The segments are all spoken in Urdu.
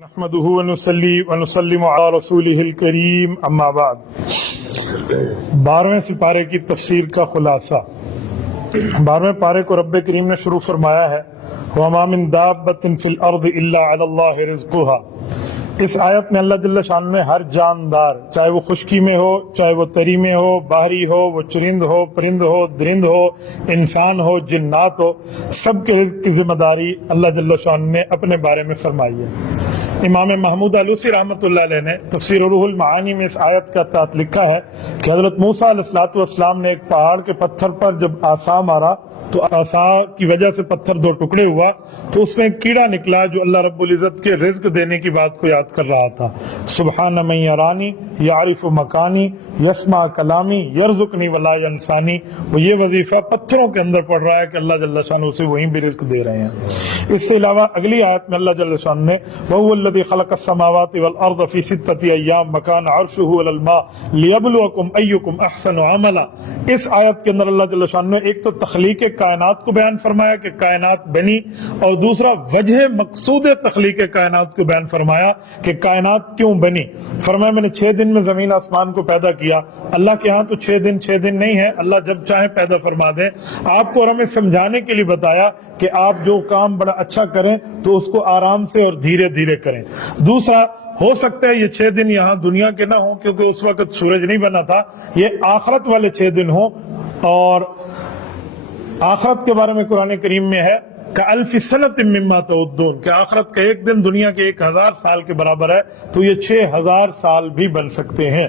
نحمده ونصلي ونسلم على رسوله الكريم اما بعد 12ویں سپارے کی تفسیر کا خلاصہ 12ویں پارے کو رب کریم نے شروع فرمایا ہے وَمَا مِن دَابَّةٍ فِي الْأَرْضِ إِلَّا عَلَى اللَّهِ رِزْقُهَا۔ اس آیت میں اللہ جل شان نے ہر جاندار، چاہے وہ خشکی میں ہو، چاہے وہ تری میں ہو، باہری ہو، وہ چرند ہو، پرند ہو، درند ہو، انسان ہو، جنات ہو، سب کے رزق کی ذمہ داری اللہ جل شان نے اپنے بارے میں فرمائی ہے۔ امام محمود علوسی رحمۃ اللہ علیہ نے تفسیر روح المعانی میں اس آیت کا تحت لکھا ہے کہ حضرت موسیٰ علیہ السلام نے ایک پہاڑ کے پتھر پر جب عصا مارا تو عصا کی وجہ سے پتھر دو ٹکڑے ہوا تو اس میں ایک کیڑا نکلا جو اللہ رب العزت کے رزق دینے کی بات کو یاد کر رہا تھا۔ سبحان من یرانی یعرف مکانی یسمع کلامی یرزقنی ولا ینسانی۔ وہ یہ وظیفہ پتھروں کے اندر پڑھ رہا ہے کہ اللہ جل شانہ اسے وہیں بھی رزق دے رہے ہیں۔ اس سے علاوہ اگلی آیت میں اللہ جل شانہ نے وَهُوَ الَّذِي خَلَقَ السَّمَاوَاتِ وَالْأَرْضَ فِي سِتَّةِ أَيَّامٍ وَكَانَ عَرْشُهُ عَلَى الْمَاءِ لِيَبْلُوَكُمْ أَيُّكُمْ أَحْسَنُ عَمَلًا۔ اس آیت کے اندر اللہ جل شانہ نے ایک تو تخلیق کائنات کو بیان فرمایا کہ کائنات بنی، اور دوسرا وجہ مقصود تخلیق کائنات کو بیان فرمایا کہ کائنات کیوں بنی۔ فرمایا میں نے 6 دن میں زمین آسمان کو پیدا کیا۔ اللہ کے ہاں تو 6 دن نہیں ہے، اللہ جب چاہے پیدا فرما دیں۔ آپ کو اور ہمیں سمجھانے کے لیے بتایا کہ آپ جو کام بڑا اچھا کریں تو اس کو آرام سے اور دھیرے دھیرے کریں۔ دوسرا، ہو سکتا ہے یہ 6 دن یہاں دنیا کے نہ ہوں کیونکہ اس وقت سورج نہیں بنا تھا، یہ آخرت والے 6 دن ہوں، اور آخرت کے بارے میں قرآن کریم میں ہے کَأَلْفِ سَنَةٍ مِّمَّا تَعُدُّونَ کہ آخرت کا ایک دن دنیا کے 1000 سال کے برابر ہے، تو یہ 6000 سال بھی بن سکتے ہیں۔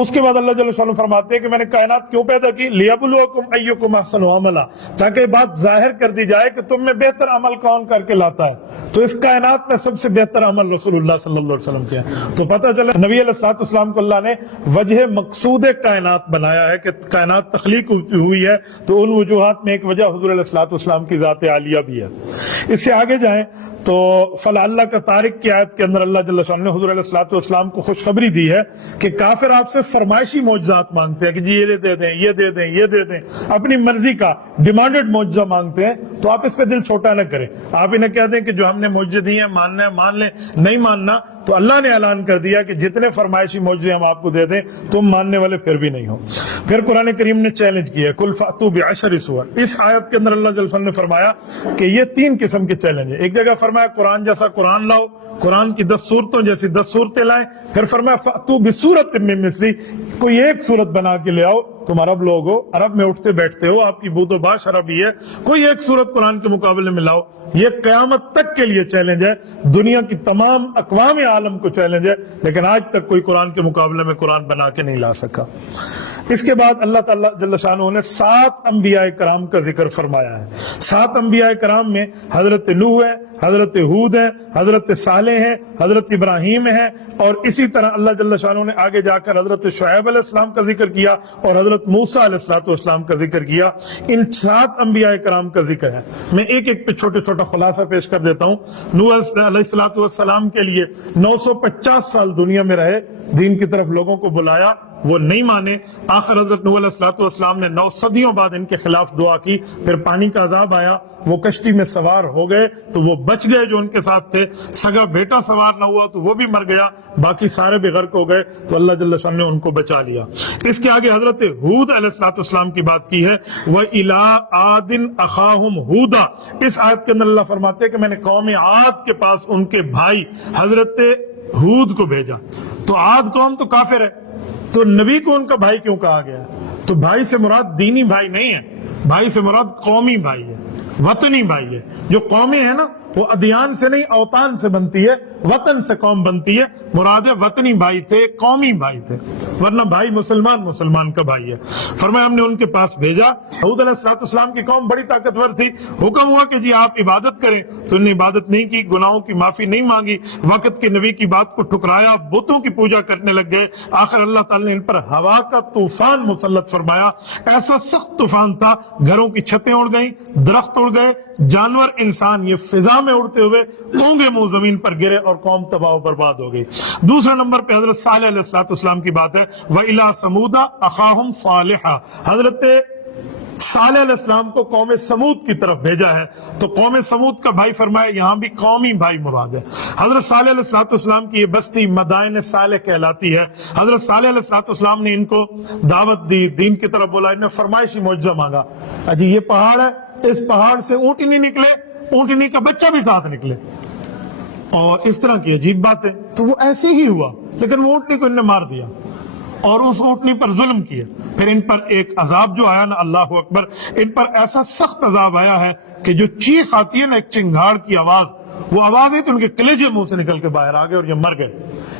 اس کے بعد اللہ جل شانہ فرماتے ہیں کہ میں نے کائنات کیوں پیدا کی؟ لِيَبْلُوَكُمْ أَيُّكُمْ أَحْسَنُ عَمَلًا، تاکہ یہ بات ظاہر کر دی جائے کہ تم میں بہتر عمل کون کر کے لاتا ہے۔ تو اس کائنات میں سب سے بہتر عمل رسول اللہ صلی اللہ علیہ وسلم کیا ہے۔ تو پتہ چلا نبی علیہ السلام کو اللہ نے وجہ مقصود کائنات بنایا ہے کہ کائنات تخلیق ہوئی ہے، تو ان وجوہات میں ایک وجہ حضور علیہ السلام کی ذات عالیہ بھی ہے۔ اس سے آگے جائیں تو فَلَعَلَّ کا طارق کی آیت کے اندر اللہ جل شانہ نے حضور علیہ السلام کو خوشخبری دی ہے کہ کافر آپ سے فرمائشی معجزات مانگتے ہیں کہ جی یہ دے دیں، یہ دے دیں، یہ دے دیں، اپنی مرضی کا ڈیمانڈڈ معجزہ مانگتے ہیں، تو آپ اس پہ دل چھوٹا نہ کریں۔ آپ انہیں کہہ دیں کہ جو ہم نے معجزے دیے ہیں ماننا ہے مان لیں، نہیں ماننا تو اللہ نے اعلان کر دیا کہ جتنے فرمائشی معجزے ہم آپ کو دے دیں تم ماننے والے پھر بھی نہیں ہو۔ پھر قرآن کریم نے چیلنج کیا قُلْ فَأْتُوا بِعَشْرِ سُوَرٍ۔ اس آیت کے اندر اللہ جل شانہ نے فرمایا کہ یہ 3 قسم کے چیلنج ہیں۔ ایک جگہ فرمایا قرآن جیسا قرآن لاؤ، قرآن کی 10 صورتوں جیسی 10 صورتیں لائیں۔ پھر فرمایا فَأْتُوا بِسُورَةٍ مِّن مِّثْلِهِ، کوئی ایک صورت بنا کے لے آؤ، تم عرب لوگ ہو، عرب میں اٹھتے بیٹھتے ہو، آپ کی بود و باش عربی ہے، کوئی ایک صورت قرآن کے مقابلے میں لاؤ۔ یہ قیامت تک کے لیے چیلنج ہے، دنیا کی تمام اقوام عالم کو چیلنج ہے، لیکن آج تک کوئی قرآن کے مقابلے میں قرآن بنا کے نہیں لا سکا۔ اس کے بعد اللہ تعالیٰ جل شانہ نے 7 انبیاء کرام کا ذکر فرمایا ہے۔ 7 انبیاء کرام میں حضرت نوح ہے، حضرت ہود ہے، حضرت صالح ہے، حضرت ابراہیم ہے، اور اسی طرح اللہ جل شانہ نے آگے جا کر حضرت شعیب علیہ السلام کا ذکر کیا اور حضرت موسیٰ علیہ السلام کا ذکر کیا۔ ان 7 انبیاء کرام کا ذکر ہے۔ میں ایک ایک پہ چھوٹا خلاصہ پیش کر دیتا ہوں۔ نوح علیہ السلام کے لیے 950 سال دنیا میں رہے، دین کی طرف لوگوں کو بلایا، وہ نہیں مانے۔ آخر حضرت نوح علیہ السلام نے 9 صدیوں بعد ان کے خلاف دعا کی، پھر پانی کا عذاب آیا، وہ کشتی میں سوار ہو گئے تو وہ بچ گئے جو ان کے ساتھ تھے، سگا بیٹا سوار نہ ہوا تو وہ بھی مر گیا، باقی سارے بھی غرق ہو گئے، تو اللہ جل شانہ نے ان کو بچا لیا۔ اس کے آگے حضرت ہود علیہ السلام کی بات کی ہے، وَإِلَىٰ عَادٍ أَخَاهُمْ هُودًا۔ اس آیت کے اندر اللہ فرماتے ہیں کہ میں نے قوم عاد کے پاس ان کے بھائی حضرت ہود کو بھیجا۔ تو عاد قوم تو کافر ہے، تو نبی کو ان کا بھائی کیوں کہا گیا؟ تو بھائی سے مراد دینی بھائی نہیں ہے، بھائی سے مراد قومی بھائی ہے، وطنی بھائی ہے۔ جو قومیں ہیں نا وہ ادیان سے نہیں اوطان سے بنتی ہے، وطن سے قوم بنتی ہے، مراد وطنی بھائی تھے، قومی بھائی تھے، ورنہ بھائی مسلمان کا بھائی ہے۔ فرمایا ہم نے ان کے پاس بھیجا۔ ہود علیہ السلام کی قوم بڑی طاقتور تھی، حکم ہوا کہ جی آپ عبادت کریں، تو انہوں نے عبادت نہیں کی، گناہوں کی معافی نہیں مانگی، وقت کے نبی کی بات کو ٹھکرایا، بتوں کی پوجا کرنے لگ گئے۔ آخر اللہ تعالی نے ان پر ہوا کا طوفان مسلط فرمایا، ایسا سخت طوفان تھا، گھروں کی چھتیں اڑ گئیں، درخت اڑ گئے، جانور انسان یہ فضا میں اڑتے ہوئے اونگے منہ زمین پر گرے اور قوم تباہ و برباد ہو گئی۔ دوسرے نمبر پہ حضرت صالح علیہ السلام کی بات ہے، وَإِلَىٰ ثَمُودَ أَخَاهُمْ صَالِحًا۔ حضرت صالح علیہ السلام کو قوم سمود کی طرف بھیجا ہے، تو قوم سمود کا بھائی فرمایا یہاں بھی قومی بھائی مراد ہے۔ حضرت صالح علیہ السلام کی یہ بستی مدائن صالح کہلاتی ہے۔ حضرت صالح علیہ السلام نے ان کو دعوت دی، دین کی طرف بولا، انہیں فرمائشی معجزہ مانگا، اجی یہ پہاڑ ہے، اس پہاڑ سے اونٹنی نکلے، اونٹنی کا بچہ بھی ساتھ نکلے، اور اس طرح کی عجیب بات ہے۔ تو وہ ایسے ہی ہوا، لیکن وہ اونٹنی کو انہیں مار دیا اور اس اونٹنی پر ظلم کیا۔ پھر ان پر ایک عذاب جو آیا نا، اللہ اکبر، ان پر ایسا سخت عذاب آیا ہے کہ جو چیخ آتی ہے نا، ایک چنگھاڑ کی آواز، وہ آواز ہے تو ان کے کلیجے منہ سے نکل کے باہر آ گئے اور یہ مر گئے۔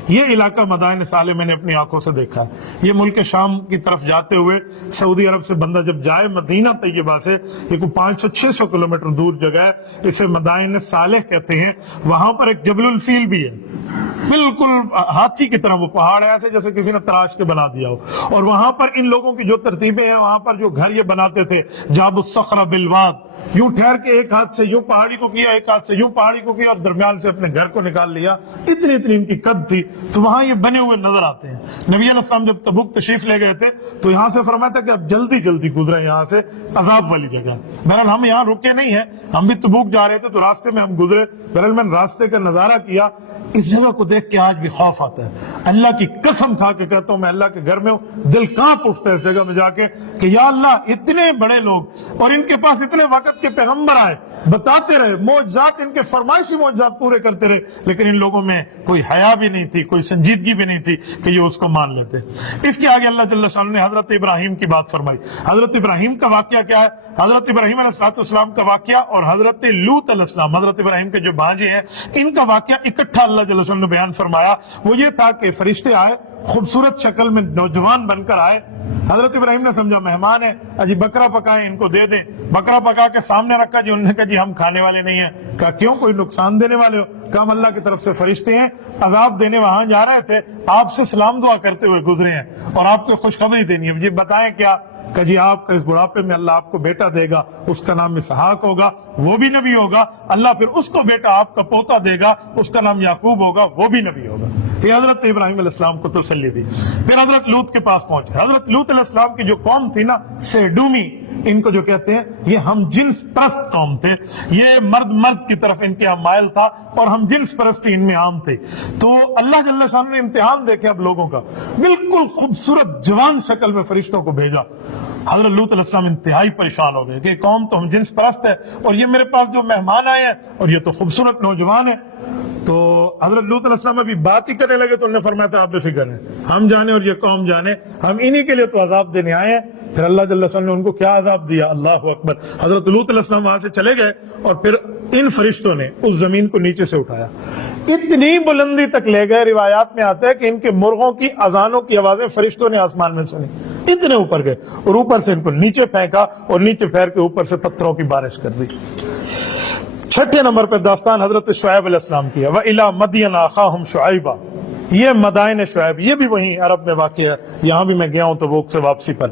یہ علاقہ مدائن صالح میں نے اپنی آنکھوں سے دیکھا ہے۔ یہ ملک شام کی طرف جاتے ہوئے سعودی عرب سے بندہ جب جائے مدینہ طیبہ سے، یہ کوئی 500-600 کلومیٹر دور جگہ ہے، اسے مدائن صالح کہتے ہیں۔ وہاں پر ایک جبل الفیل بھی ہے، بالکل ہاتھی کی طرح وہ پہاڑ ہے، ایسے جیسے کسی نے تراش کے بنا دیا ہو۔ اور وہاں پر ان لوگوں کی جو ترتیبیں ہیں، وہاں پر جو گھر یہ بناتے تھے، جاب الصخر بالواد، یوں ٹھہر کے ایک ہاتھ سے یوں پہاڑی کو کیا، ایک ہاتھ سے یوں پہاڑی کو کیا، اور درمیان سے اپنے گھر کو نکال لیا، اتنی ان کی قد تھی۔ تو وہاں یہ بنے ہوئے نظر آتے ہیں۔ نبی علیہ السلام جب تبوک تشریف لے گئے تھے تو یہاں سے فرمایا تھا کہ اب جلدی جلدی گزرے یہاں سے، عذاب والی جگہ۔ بہرحال ہم یہاں رکے نہیں ہیں، ہم بھی تبوک جا رہے تھے تو راستے میں ہم گزرے۔ بہرحال میں نے راستے کا نظارہ کیا، اس جگہ کو دیکھ کے آج بھی خوف آتا ہے۔ اللہ کی قسم کھا کے کہتا ہوں، میں اللہ کے گھر میں ہوں، دل کانپ اٹھتا ہے اس جگہ میں جا کے کہ یا اللہ، اتنے بڑے لوگ اور ان کے پاس اتنے وقت کے پیغمبر آئے، بتاتے رہے معجزات، ان کے فرمائشی معجزات پورے کرتے رہے، لیکن ان لوگوں میں کوئی حیا بھی نہیں تھی، کوئی سنجیدگی بھی نہیں تھی کہ یہ اس کو مان لیتے۔ اس کے آگے اللہ جل شانہ نے حضرت ابراہیم کی بات فرمائی۔ حضرت ابراہیم کا واقعہ کیا ہے؟ حضرت ابراہیم علیہ السلام کا واقعہ اور حضرت لوط علیہ السلام، حضرت ابراہیم کے جو بھانجے ہیں، ان کا واقعہ اکٹھا اللہ جل شانہ نے بیان فرمایا۔ وہ یہ تھا کہ فرشتے آئے، خوبصورت شکل میں نوجوان بن کر آئے۔ حضرت ابراہیم نے سمجھا مہمان ہے، اجی بکرا پکائیں ان کو دے دیں۔ بکرا پکا کے سامنے رکھا، جی انہوں نے کہا جی ہم کھانے والے نہیں ہیں۔ کہا کیوں، کوئی نقصان دینے والے ہو؟ کہا ہم اللہ کی طرف سے فرشتے ہیں، عذاب دینے وہاں جا رہے تھے، آپ سے سلام دعا کرتے ہوئے گزرے ہیں اور آپ کو خوشخبری دینی ہے۔ جی بتائیں کیا؟ کہ جی آپ کا اس بڑھاپے میں اللہ آپ کو بیٹا دے گا، اس کا نام اسحاق ہوگا، وہ بھی نبی ہوگا، اللہ پھر اس کو بیٹا آپ کا پوتا دے گا، اس کا نام یعقوب ہوگا، وہ بھی نبی ہوگا۔ یہ حضرت ابراہیم علیہ السلام کو تسلی دی۔ پھر حضرت لوط کے پاس پہنچے۔ حضرت لوط علیہ السلام کی جو قوم تھی نا، سیڈومی ان کو جو کہتے ہیں، یہ ہم جنس پرست قوم تھے، یہ مرد کی طرف ان کے مائل تھا اور ہم جنس پرستی ان میں عام تھے۔ تو اللہ جل شانہ نے امتحان دیکھے اب لوگوں کا، بالکل خوبصورت جوان شکل میں فرشتوں کو بھیجا۔ حضرت لوط علیہ السلام انتہائی پریشان ہو گئے کہ قوم تو ہم جنس پرست ہے اور یہ میرے پاس جو مہمان آئے ہیں اور یہ تو خوبصورت نوجوان ہے۔ تو حضرت لوط علیہ السلام ابھی بات ہی کرنے لگے تو انہوں نے فرمایا تھا آپ بے فکر ہیں، ہم جانے اور یہ قوم جانے، ہم انہی کے لیے تو عذاب دینے آئے ہیں۔ پھر اللہ جل شانہ نے ان کو کیا عذاب دیا، اللہ اکبر۔ حضرت لوط علیہ السلام وہاں سے چلے گئے اور پھر ان فرشتوں نے اس زمین کو نیچے سے اٹھایا، اتنی بلندی تک لے گئے، روایات میں آتا ہے کہ ان کے مرغوں کی اذانوں کی آوازیں فرشتوں نے آسمان میں سنی، اتنے اوپر گئے اور اوپر سے ان کو نیچے پھینکا اور نیچے پھیر کے اوپر سے پتھروں کی بارش کر دی۔ چھٹے نمبر پہ داستان حضرت شعیب علیہ السلام کی ہے، وَإِلَىٰ مَدْيَنَ أَخَاهُمْ شُعَيْبًا، یہ مدائن شعیب، یہ بھی وہیں عرب میں واقع ہے، یہاں بھی میں گیا ہوں تبوک سے واپسی پر۔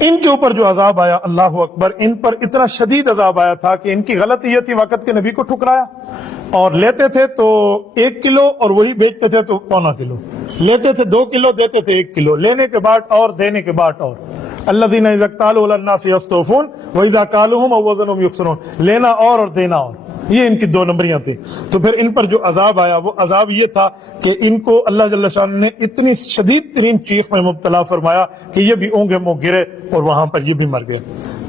ان کے اوپر جو عذاب آیا، اللہ اکبر، ان پر اتنا شدید عذاب آیا تھا کہ ان کی غلطی یہ تھی، وقت کے نبی کو ٹھکرایا، اور لیتے تھے تو 1 کلو اور وہی بیچتے تھے تو 1.25 کلو، لیتے تھے 2 کلو دیتے تھے 1 کلو، لینے کے بعد اور دینے کے بعد اور۔ الذین اذا اکتالوا علی الناس یستوفون واذا کالوہم او وزنہم یخسرون، لینا اور دینا اور، یہ ان کی 2 نمبریاں تھیں۔ تو پھر ان پر جو عذاب آیا وہ عذاب یہ تھا کہ ان کو اللہ جل شانہ نے اتنی شدید ترین چیخ میں مبتلا فرمایا کہ یہ بھی اونگے منہ گرے اور وہاں پر یہ بھی مر گئے۔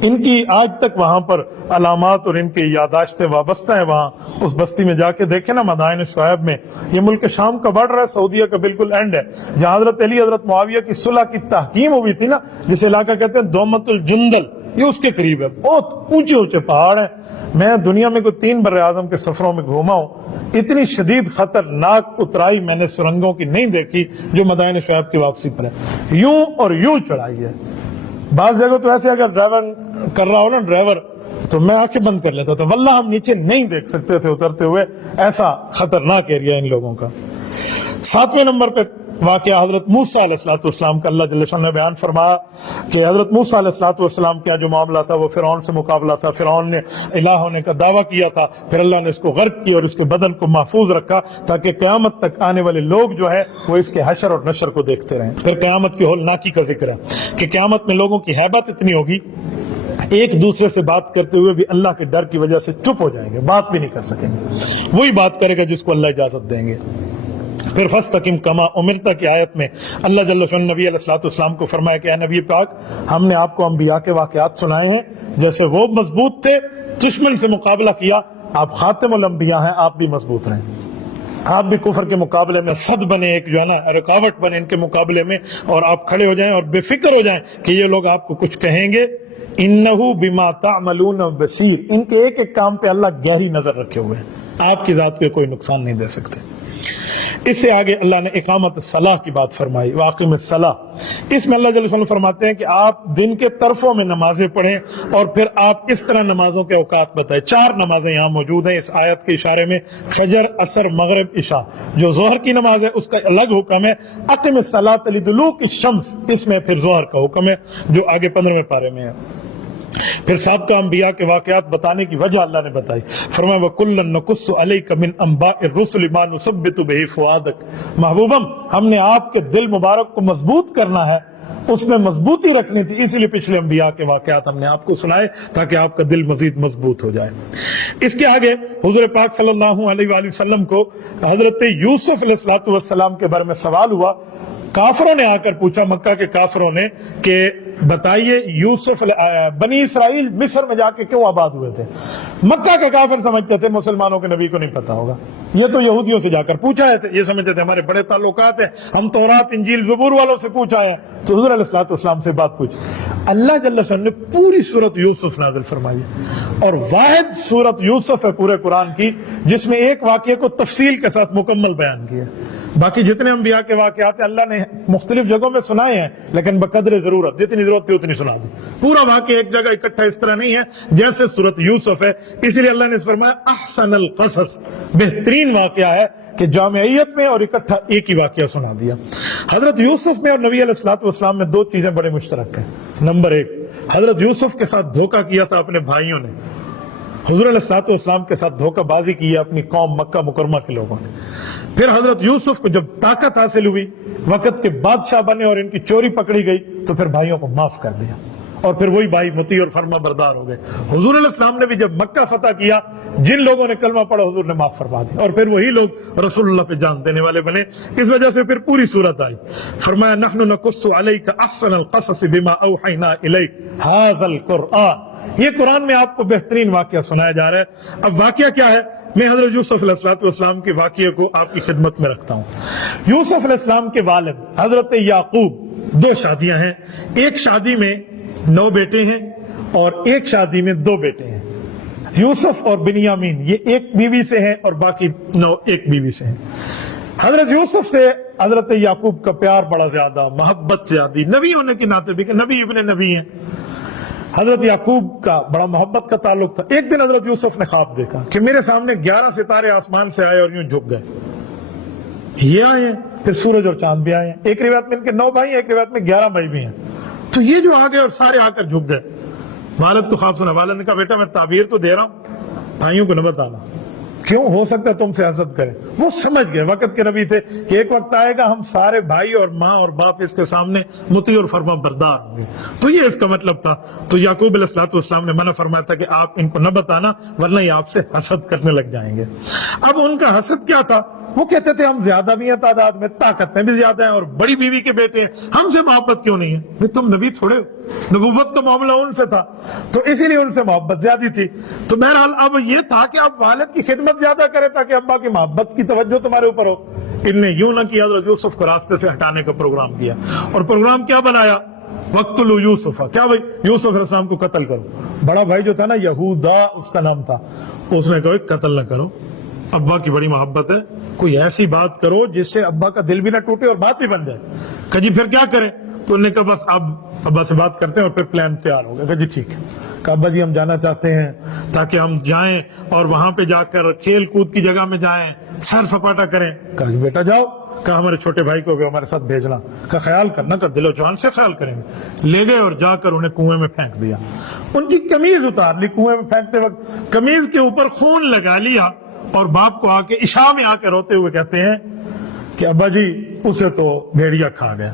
ان کی آج تک وہاں پر علامات اور ان کی یاداشتیں وابستہ ہیں۔ وہاں اس بستی میں جا کے دیکھیں نا، مدائن شعیب میں، یہ ملک شام کا بڑھ رہا ہے، سعودیہ کا بالکل اینڈ ہے، جہاں حضرت علی حضرت معاویہ کی صلح کی تحکیم ہوئی تھی نا، جس علاقہ کہتے ہیں دومت الجندل، یہ اس کے قریب ہے، بہت اونچے اونچے پہاڑ ہیں۔ میں دنیا میں کوئی 3 بر اعظم کے سفروں میں گھوما ہوں، اتنی شدید خطرناک اترائی میں نے سرنگوں کی نہیں دیکھی جو مدائن شعیب کی واپسی پر ہے، یوں اور یوں چڑھائی ہے۔ بعض جگہ تو ایسے اگر ڈرائیور کر رہا ہو نا ڈرائیور، تو میں آنکھیں بند کر لیتا تھا، واللہ ہم نیچے نہیں دیکھ سکتے تھے اترتے ہوئے، ایسا خطرناک ایریا ان لوگوں کا۔ 7ویں نمبر پہ واقعہ حضرت موسیٰ علیہ السلام کا اللہ جل شانہ نے بیان فرمایا کہ حضرت موسیٰ علیہ السلام کا جو معاملہ تھا وہ فرعون سے مقابلہ تھا۔ فرعون نے الہ ہونے کا دعویٰ کیا تھا، پھر اللہ نے اس کو غرق کیا اور اس کے بدن کو محفوظ رکھا تاکہ قیامت تک آنے والے لوگ جو ہے وہ اس کے حشر اور نشر کو دیکھتے رہیں۔ پھر قیامت کی ہولناکی کا ذکر ہے کہ قیامت میں لوگوں کی ہیبت اتنی ہوگی ایک دوسرے سے بات کرتے ہوئے بھی اللہ کے ڈر کی وجہ سے چپ ہو جائیں گے, بات بھی نہیں کر سکیں گے, وہی بات کرے گا جس کو اللہ اجازت دیں گے. پھر فاستقم کما امرت کی آیت میں اللہ جل شان نبی علیہ الصلوۃ والسلام کو فرمایا کہ اے نبی پاک, ہم نے آپ کو انبیاء کے واقعات سنائے ہیں, جیسے وہ مضبوط تھے, دشمن سے مقابلہ کیا, آپ خاتم الانبیاء ہیں, آپ بھی مضبوط رہیں, آپ بھی کفر کے مقابلے میں صد بنے, ایک جو ہے نا رکاوٹ بنے ان کے مقابلے میں, اور آپ کھڑے ہو جائیں اور بے فکر ہو جائیں کہ یہ لوگ آپ کو کچھ کہیں گے. انہو بما تعملون بصیر, ان کے ایک ایک کام پہ اللہ گہری نظر رکھے ہوئے ہیں, آپ کی ذات کو کوئی نقصان نہیں دے سکتے. اس سے آگے اللہ نے اقامت الصلاح کی بات فرمائی, واقم الصلاح. اس میں اللہ جل وعلا فرماتے ہیں کہ آپ دن کے طرفوں میں نمازیں پڑھیں, اور پھر آپ اس طرح نمازوں کے اوقات بتائیں. 4 نمازیں یہاں موجود ہیں اس آیت کے اشارے میں, فجر, عصر, مغرب, عشاء. جو ظہر کی نماز ہے اس کا الگ حکم ہے, اقم الصلاۃ لدلوک الشمس, اس میں پھر ظہر کا حکم ہے جو آگے 15ویں پارے میں ہے. پھر سابقہ انبیاء کے واقعات بتانے کی وجہ اللہ نے بتائی, فرمایا وَكُلًّا نَقُصُّ عَلَيْكَ مِنْ أَنْبَاءِ الرُّسُلِ مَا نُثَبِّتُ بِهِ فُؤَادَكَ. محبوبم, ہم نے آپ کے دل مبارک کو مضبوط کرنا ہے, اس میں مضبوطی رکھنی تھی, اس لیے پچھلے انبیاء کے واقعات ہم نے آپ کو سنائے تاکہ آپ کا دل مزید مضبوط ہو جائے. اس کے آگے حضور پاک صلی اللہ علیہ وآلہ وسلم کو حضرت یوسف علیہ السلام کے بارے میں سوال ہوا. کافروں نے آ کر پوچھا, مکہ کے کافروں نے, کہ بتائیے یوسف بنی اسرائیل مصر میں جا کے کیوں آباد ہوئے تھے. مکہ کے کافر سمجھتے تھے مسلمانوں کے نبی کو نہیں پتا ہوگا, یہ تو یہودیوں سے جا کر پوچھا ہے, یہ سمجھتے تھے ہمارے بڑے تعلقات ہیں, ہم تورات انجیل زبور والوں سے پوچھا ہے. تو حضور علیہ السلام سے بات پوچھی. اللہ جل شان نے پوری سورت یوسف نازل فرمائی, اور واحد سورت یوسف ہے پورے قرآن کی جس میں ایک واقعے کو تفصیل کے ساتھ مکمل بیان کیا. باقی جتنے انبیاء کے واقعات ہیں اللہ نے مختلف جگہوں میں سنائے ہیں, لیکن بقدر ضرورت, جتنی ضرورت تھی اتنی سنا دی. پورا واقعہ ایک جگہ اکٹھا اس طرح نہیں ہے جیسے سورت یوسف ہے. اس لیے اللہ نے فرمایا احسن القصص, بہترین واقعہ ہے کہ جامعیت میں اور اکٹھا ایک ہی واقعہ سنا دیا. حضرت یوسف میں اور نبی علیہ الصلوۃ والسلام میں 2 چیزیں بڑے مشترک ہیں. نمبر 1, حضرت یوسف کے ساتھ دھوکہ کیا تھا اپنے بھائیوں نے, حضور علیہ الصلوۃ والسلام کے ساتھ دھوکہ بازی کی ہے اپنی قوم مکہ مکرمہ کے لوگوں نے. پھر حضرت یوسف کو جب طاقت حاصل ہوئی, وقت کے بادشاہ بنے اور ان کی چوری پکڑی گئی, تو پھر بھائیوں کو معاف کر دیا, اور پھر وہی بھائی مطیع اور فرما بردار ہو گئے. حضور علیہ السلام نے بھی جب مکہ فتح کیا, جن لوگوں نے کلمہ پڑھا حضور نے معاف فرما دیا, اور پھر وہی لوگ رسول اللہ پہ جان دینے والے بنے. اس وجہ سے پھر پوری صورت آئی. فرمایا نحن نقص علیک احسن القصص بما اوحینا الیک ھذا القرآن, یہ قرآن میں آپ کو بہترین واقعہ سنایا جا رہا ہے. اب واقعہ کیا ہے, میں حضرت یوسف علیہ السلام کے واقعے کو آپ کی خدمت میں رکھتا ہوں. یوسف علیہ السلام کے والد حضرت یعقوب 2 شادیاں ہیں, ایک شادی میں 9 بیٹے ہیں اور ایک شادی میں 2 بیٹے ہیں. یوسف اور بنیامین یہ ایک بیوی سے ہیں اور باقی 9 ایک بیوی سے ہیں. حضرت یوسف سے حضرت یعقوب کا پیار بڑا زیادہ, محبت زیادہ, نبی ہونے کے ناطے بھی کہ نبی ابن نبی ہیں. حضرت یعقوب کا بڑا محبت کا تعلق تھا. ایک دن حضرت یوسف نے خواب دیکھا کہ میرے سامنے 11 ستارے آسمان سے آئے اور یوں جھک گئے. یہ آئے ہیں, پھر سورج اور چاند بھی آئے ہیں. ایک روایت میں ان کے 9 بھائی ہیں, ایک روایت میں 11 بھائی بھی ہیں. تو یہ جو آ گئے اور سارے آ کر جھک گئے. والد کو خواب سنا, والد نے کہا بیٹا میں تعبیر تو دے رہا ہوں, بھائیوں کو نہ بتانا, کیوں ہو سکتا ہے تم سے حسد کریں. وہ سمجھ گئے, وقت کے نبی تھے, کہ ایک وقت آئے گا ہم سارے بھائی اور ماں اور باپ اس کے سامنے مطیع اور فرما بردار ہوں گے. تو یہ اس کا مطلب تھا. تو یعقوب علیہ السلام نے منع فرمایا تھا کہ آپ ان کو نہ بتانا ورنہ یہ آپ سے حسد کرنے لگ جائیں گے. اب ان کا حسد کیا تھا, وہ کہتے تھے ہم زیادہ بھی ہیں تعداد میں, طاقت میں بھی زیادہ ہیں, اور بڑی بیوی کے بیٹے ہیں, ہم سے محبت کیوں نہیں ہے؟ تم نبی تھوڑے ہو, نبوت کا معاملہ ان سے تھا, تو اسی لیے ان سے محبت زیادہ تھی. تو بہرحال اب یہ تھا کہ آپ والد کی خدمت زیادہ کریں تاکہ ابا کی محبت کی توجہ تمہارے اوپر ہو. ان نے یوں نہ کیا, حضرت یوسف کو راستے سے ہٹانے کا پروگرام کیا, اور پروگرام کیا بنایا, وقتلوا یوسف, کیا بھائی یوسف علیہ السلام کو قتل کرو. بڑا بھائی جو تھا نا یہودا اس کا نام تھا, اس نے کہا قتل نہ کرو, ابا کی بڑی محبت ہے, کوئی ایسی بات کرو جس سے ابا کا دل بھی نہ ٹوٹے اور بات بھی بن جائے. کہ جی پھر کیا کریں؟ تو انہوں نے کہا بس اب ابا سے بات کرتے ہیں, اور پھر پلان تیار ہو گیا. کہ جی ٹھیک ہے. کہا ابا جی ہم جانا چاہتے ہیں تاکہ ہم جائیں اور وہاں پہ جا کر کھیل کود کی جگہ میں جائیں, سر سپاٹا کریں. کہا جی بیٹا جاؤ. کہا ہمارے چھوٹے بھائی کو بھی ہمارے ساتھ بھیجنا. کہا خیال کرنا, کہ دل و جان سے خیال کریں گے. لے گئے اور جا کر انہیں کنویں میں پھینک دیا. ان کی قمیض اتار لی, کنویں میں پھینکتے وقت قمیض کے اوپر خون لگا لیا, اور باپ کو آ کے عشاء میں آ کے روتے ہوئے کہتے ہیں کہ ابا جی اسے تو بھیڑیا کھا گیا.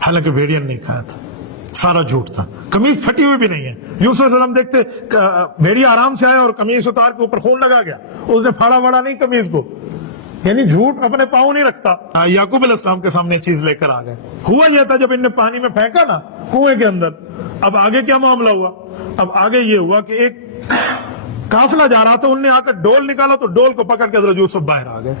حالانکہ بھیڑیا نہیں کھایا تھا, سارا جھوٹ تھا. قمیض پھٹی ہوئی بھی نہیں ہے. یوسف علیہ السلام دیکھتے بھیڑیا آرام سے آیا اور قمیض اتار کے اوپر خون لگا گیا, اس نے پھاڑا وڑا نہیں قمیض کو. یعنی جھوٹ اپنے پاؤں نہیں رکھتا. یعقوب علیہ السلام کے سامنے چیز لے کر آ گئے. ہوا یہ تھا جب ان نے پانی میں پھینکا نا کنویں کے اندر, اب آگے کیا معاملہ ہوا؟ اب آگے یہ ہوا کہ ایک قافلہ جا رہا تھا, انہوں نے آ کر ڈول نکالا تو ڈول کو پکڑ کے حضرت یوسف باہر آ گئے.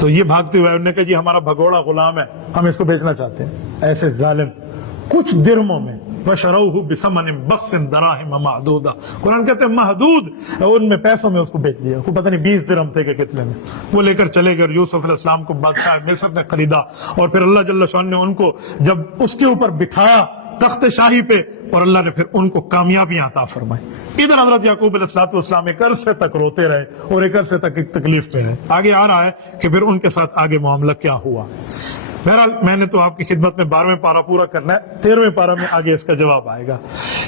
تو یہ بھاگتے ہوئے انہوں نے کہا جی ہمارا بھگوڑا غلام ہے, ہم اس کو بیچنا چاہتے ہیں. ایسے ظالم کچھ درہموں میں وَشَرَوْهُ بِثَمَنٍ بَخْسٍ دَرَاهِمَ مَعْدُودَةٍ, قرآن کہتے ہیں محدود ان میں پیسوں میں اس کو بیچ دیا. پتہ نہیں 20 درہم تھے کہ کتنے میں. وہ لے کر چلے گئے. یوسف علیہ السلام کو بادشاہ مصر نے خریدا اور پھر اللہ جل شان نے ان کو جب اس کے اوپر بٹھایا تخت شاہی پہ, اور اللہ نے پھر ان کو کامیابیاں عطا فرمائی. ادھر حضرت یعقوب علیہ السلام ایک عرصے تک روتے رہے اور ایک عرصے تک ایک تکلیف پہ رہے. آگے آ رہا ہے کہ پھر ان کے ساتھ آگے معاملہ کیا ہوا. بہرحال میں نے تو آپ کی خدمت میں 12ویں پارہ پورا کرنا ہے, 13ویں پارہ میں آگے اس کا جواب آئے گا.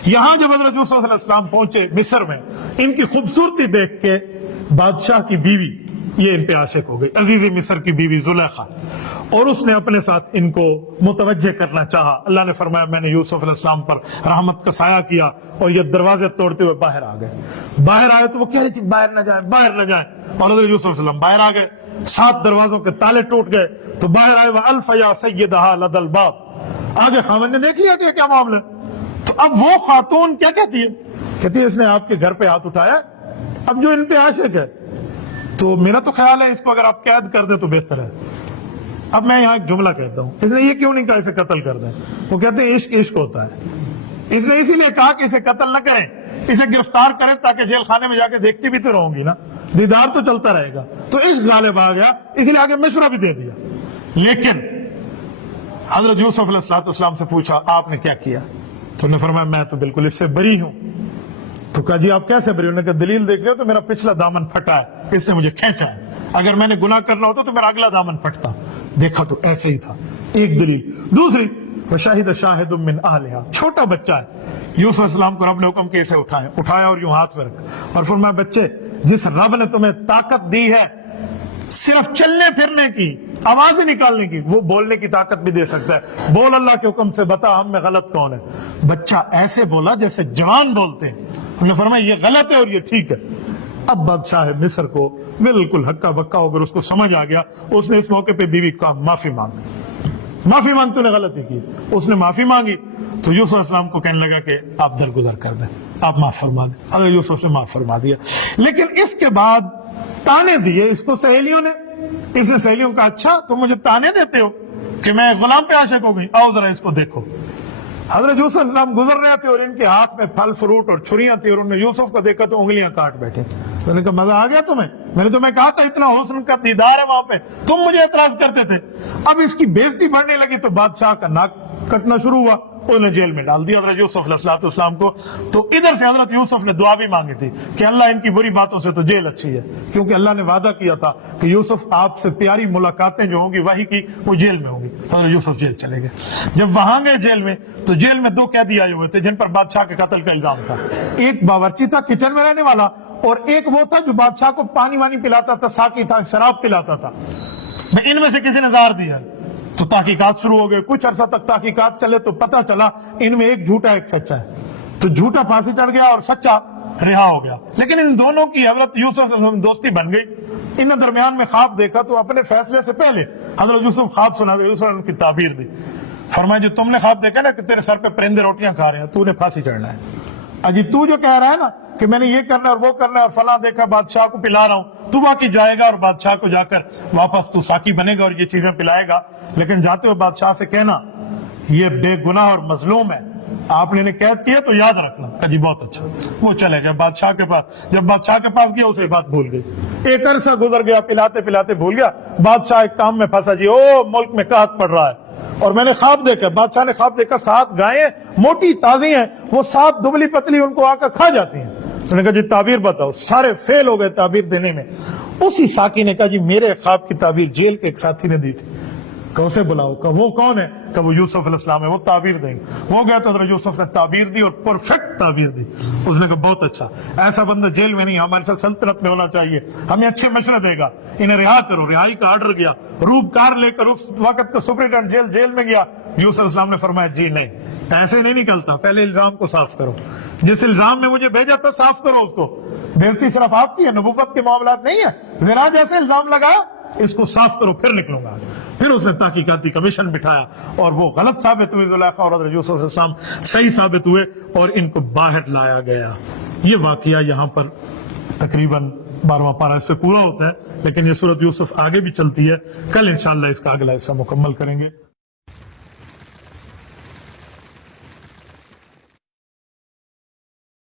یہاں جب حضرت یوسف علیہ السلام پہنچے مصر میں, ان کی خوبصورتی دیکھ کے بادشاہ کی بیوی یہ ان پہ عاشق ہو گئی, عزیزی مصر کی بیوی زلیخا, اور اس نے اپنے ساتھ ان کو متوجہ کرنا چاہا. اللہ نے فرمایا میں نے یوسف علیہ السلام پر رحمت کا سایہ کیا اور یہ دروازے توڑتے ہوئے باہر آ گئے. باہر آئے تو وہ کہہ رہی تھی باہر نہ جائیں, باہر نہ جائیں, اور حضرت یوسف علیہ السلام باہر آ گئے. 7 دروازوں کے تالے ٹوٹ گئے تو باہر آئے. وَأَلْفَ يَا سَيِّدَهَا لَدَى الْبَابِ, آگے خاوند نے دیکھ لیا کہ کیا معاملہ. تو اب وہ خاتون کیا کہتی ہے؟ کہتی ہے اس نے آپ کے گھر پہ ہاتھ اٹھایا, اب جو ان پہ عاشق ہے تو میرا تو خیال ہے اس کو اگر آپ قید کر دیں تو بہتر ہے. اب میں یہاں ایک جملہ کہتا ہوں, اس نے یہ کیوں نہیں کہا اسے قتل کر دیں؟ وہ کہتے ہیں عشق عشق ہوتا ہے. اس نے اسی لیے کہا کہ اسے قتل نہ کریں, اسے گرفتار کریں تاکہ جیل خانے میں جا کے دیکھتی بھی تو رہوں گی نا, دیدار تو چلتا رہے گا. تو عشق غالب آ گیا, اس لیے آگے مشورہ بھی دے دیا. لیکن حضرت یوسف علیہ السلام سے پوچھا آپ نے کیا کیا؟ تو انہوں نے فرمایا میں تو بالکل اس سے بری ہوں. تو کہا جی آپ کیسے بری؟ انہوں نے کہا دلیل دیکھ لو تو میرا پچھلا دامن پھٹا ہے, اس نے مجھے کھینچا ہے. اگر میں نے گناہ کرنا ہوتا تو میرا اگلا دامن پھٹتا. دیکھا تو ایسے ہی تھا. ایک دلیل. دوسری وَشَاهِدَ شَاهِدٌ مِّنْ أَهْلِهَا, چھوٹا بچہ ہے. یوسف علیہ السلام کو رب نے حکم کیا اسے اٹھایا اور یوں ہاتھ میں رکھا اور فرمایا بچے جس رب نے تمہیں طاقت دی ہے صرف چلنے پھرنے کی, آوازیں نکالنے کی, وہ بولنے کی طاقت بھی دے سکتا ہے. بول اللہ کے حکم سے, بتا ہم میں غلط کون ہے. بچہ ایسے بولا جیسے جوان بولتے ہیں. انہوں نے فرمایا یہ غلط ہے اور یہ ٹھیک ہے. اب بادشاہ مصر کو بالکل ہکا بکا ہو کر اس کو سمجھ آ گیا. اس نے اس موقع پہ بیوی کا معافی معافی مانگ, تو نے غلطی کی. اس نے معافی مانگی تو یوسف علیہ السلام کو کہنے لگا کہ آپ درگزر کر دیں, آپ معاف فرما دیں. حضرت یوسف نے معاف فرما دیا. لیکن اس کے بعد تانے دیے اس کو سہیلیوں نے. اس نے سہیلیوں کا اچھا تم مجھے تانے دیتے ہو کہ میں غلام پہ عاشق ہو گئی, آؤ ذرا اس کو دیکھو. حضرت یوسف علیہ السلام گزر رہے تھے اور ان کے ہاتھ میں پھل فروٹ اور چھریاں تھی, اور انہوں نے یوسف کو دیکھا تو انگلیاں کاٹ بیٹھے. تو نے کہا مزہ آ گیا تمہیں؟ میں نے تمہیں کہا تھا اتنا حسن کا دیدار ہے وہاں پہ, تم مجھے اعتراض کرتے تھے. اب اس کی بےزتی بڑھنے لگی تو بادشاہ کا ناک کٹنا شروع ہوا, انہیں جیل میں ڈال دیا حضرت یوسف علیہ السلام کو. تو ادھر سے حضرت یوسف نے دعا بھی مانگی تھی کہ اللہ ان کی بری باتوں سے تو جیل اچھی ہے, کیونکہ اللہ نے وعدہ کیا تھا کہ یوسف آپ سے پیاری ملاقاتیں جو ہوں گی وہی کی وہ جیل میں ہوں گی. حضرت یوسف جیل چلے گئے. جب وہاں گئے جیل میں تو جیل میں 2 قیدی آئے ہوئے تھے جن پر بادشاہ کے قتل کا الزام تھا. ایک باورچی تھا کچن میں رہنے والا, اور ایک وہ تھا جو بادشاہ کو پانی وانی پلاتا تھا, ساقی تھا, شراب پلاتا تھا. ان میں سے کسی نے زہر دیا. تو تحقیقات شروع ہو گئے. کچھ عرصہ تک تحقیقات چلے تو پتہ چلا ان میں ایک جھوٹا ایک سچا ہے. تو جھوٹا پھانسی چڑھ گیا اور سچا رہا ہو گیا. لیکن ان دونوں کی حضرت یوسف سے دوستی بن گئی. ان درمیان میں خواب دیکھا تو اپنے فیصلے سے پہلے حضرت یوسف خواب سنا, یوسف نے ان کی تعبیر دی. فرمایا جو تم نے خواب دیکھا نا کہ تیرے سر پہ پرندے روٹیاں کھا رہے ہیں, تو نے پھانسی چڑھنا ہے. اجی تو جو کہہ رہا ہے نا کہ میں نے یہ کرنا اور وہ کرنا اور فلاں دیکھا بادشاہ کو پلا رہا ہوں, تو باقی جائے گا اور بادشاہ کو جا کر واپس تو ساقی بنے گا اور یہ چیزیں پلائے گا. لیکن جاتے ہوئے بادشاہ سے کہنا یہ بے گناہ اور مظلوم ہے, آپ نے قید کیا تو یاد رکھنا. کہ جی بہت اچھا. وہ چلے گئے بادشاہ کے پاس. جب بادشاہ کے پاس گیا اسے بات بھول گئی. ایک عرصہ گزر گیا, پلاتے پلاتے بھول گیا. بادشاہ ایک کام میں پھنسا, جی او ملک میں قحط پڑ رہا ہے اور میں نے خواب دیکھا. بادشاہ نے خواب دیکھا 7 گائیں موٹی تازی ہیں, وہ 7 دبلی پتلی ان کو آ کر کھا جاتی ہیں. تو نے کہا جی تعبیر بتاؤ. سارے فیل ہو گئے تعبیر دینے میں. اسی ساقی نے کہا جی میرے خواب کی تعبیر جیل کے ایک ساتھی نے دی تھی. کہ اسے بلاؤ، کہ وہ کون ہے؟ کہ وہ یوسف علیہ السلام ہے، وہ تعبیر دیں گے۔ وہ گیا تو حضرت یوسف نے تعبیر دی اور پرفیکٹ تعبیر دی۔ اس نے کہا بہت اچھا، ایسا بندہ جیل میں نہیں، ہمارے ساتھ سلطنت میں ہونا چاہیے، ہمیں اچھے مشورے دے گا، انہیں رہا کرو۔ رہائی کا آرڈر گیا، روب کار لے کر اس وقت کا سپرنٹینڈنٹ جیل میں گیا۔ یوسف علیہ السلام نے فرمایا جی نہیں، ایسے نہیں نکلتا، پہلے الزام کو صاف کرو، جس الزام میں مجھے بھیجا تھا صاف کرو اس کو۔ بےزتی صرف آپ کی ہے، نبوت کے معاملات نہیں ہے۔ زنا جیسے الزام لگا، اس کو صاف کرو پھر نکلوں گا۔ پھر اس نے تحقیقاتی کمیشن بٹھایا اور وہ غلط ثابت ہوئے، زلیخا اور حضرت یوسف علیہ السلام صحیح ثابت ہوئے اور ان کو باہر لایا گیا۔ یہ واقعہ یہاں پر تقریباً 12واں پارہ اس پہ پورا ہوتا ہے، لیکن یہ سورۃ یوسف آگے بھی چلتی ہے۔ کل انشاءاللہ اس کا اگلا حصہ مکمل کریں گے۔